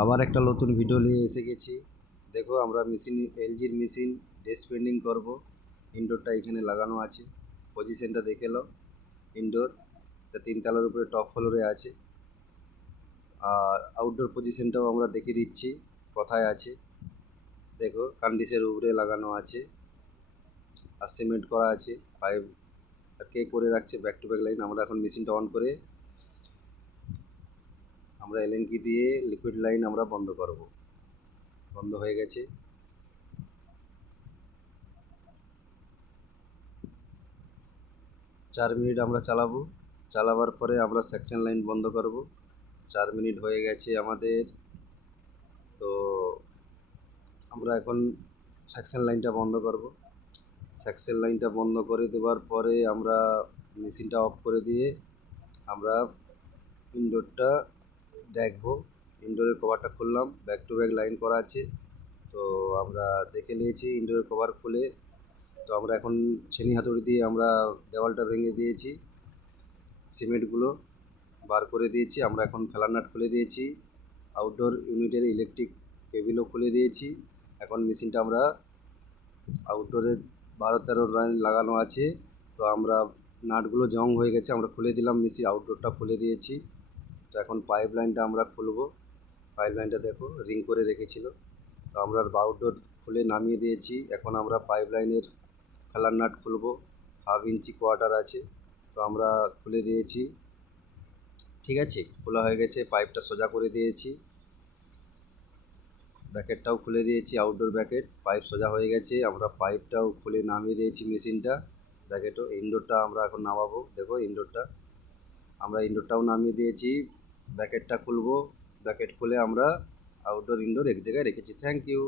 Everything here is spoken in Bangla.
আবার একটা নতুন ভিডিও নিয়ে এসে গেছি। দেখো আমরা মেশিন, এলজির মেশিন ড্রেস পেন্টিং করব। ইনডোরটা এখানে লাগানো আছে, পজিশনটা দেখে নাও। ইনডোর এটা 3 তলার উপরে টপ ফ্লোরে আছে। আর আউটডোর পজিশনটাও আমরা দেখিয়ে দিচ্ছি কোথায় আছে। দেখো কান্ডিসের উপরে লাগানো আছে আর সিমেন্ট করা আছে। পাইপ কে করে রাখছে ব্যাক টু ব্যাক লাইন। আমরা এখন মেশিনটা অন করে আমরা এলেঙ্কি দিয়ে লিকুইড লাইন আমরা বন্ধ করব। বন্ধ হয়ে গেছে। 4 মিনিট আমরা চালাবো। চালাবার পরে আমরা সেকশন লাইন বন্ধ করব। 4 মিনিট হয়ে গেছে আমাদের। তো আমরা এখন সেকশন লাইনটা বন্ধ করব। সেকশন লাইনটা বন্ধ করে দেওয়ার পরে আমরা মেশিনটা অফ করে দিয়ে আমরা ইনডোরটা দেখব। ইনডোরের কভারটা খুললাম, ব্যাক টু ব্যাক লাইন করা আছে। তো আমরা দেখে নিয়েছি ইনডোরের কভার খুলে। তো আমরা এখন ছেনি হাতুড়ি দিয়ে আমরা দেওয়ালটা ভেঙে দিয়েছি, সিমেন্টগুলো বার করে দিয়েছি। আমরা এখন ফেলার নাট খুলে দিয়েছি, আউটডোর ইউনিটের ইলেকট্রিক কেবিলও খুলে দিয়েছি। এখন মেশিনটা আমরা আউটডোরের 12-13 লাইন লাগানো আছে। তো আমরা নাটগুলো জং হয়ে গেছে, আমরা খুলে দিলাম। মেশিন আউটডোরটা খুলে দিয়েছি। তো এখন পাইপ লাইনটা আমরা খুলবো। পাইপ লাইনটা দেখো রিং করে রেখেছিল। তো আমরা আউটডোর খুলে নামিয়ে দিয়েছি। এখন আমরা পাইপ লাইনের ফেলার নাট খুলবো। 1/2 ইঞ্চি কোয়ার্টার আছে, তো আমরা খুলে দিয়েছি। ঠিক আছে, খোলা হয়ে গেছে। পাইপটা সোজা করে দিয়েছি, ব্যাকেটটাও খুলে দিয়েছি। আউটডোর ব্যাকেট পাইপ সোজা হয়ে গেছে। আমরা পাইপটাও খুলে নামিয়ে দিয়েছি মেশিনটা, ব্যাকেটও। ইনডোরটা আমরা এখন নামাবো। দেখো ইনডোরটা আমরা ইনডোরটাও নামিয়ে দিয়েছি। ব্যাকেটটা খুলবো। ব্যাকেট খুলে আমরা আউটডোর ইনডোর এক জায়গায় রেখেছি। Thank you.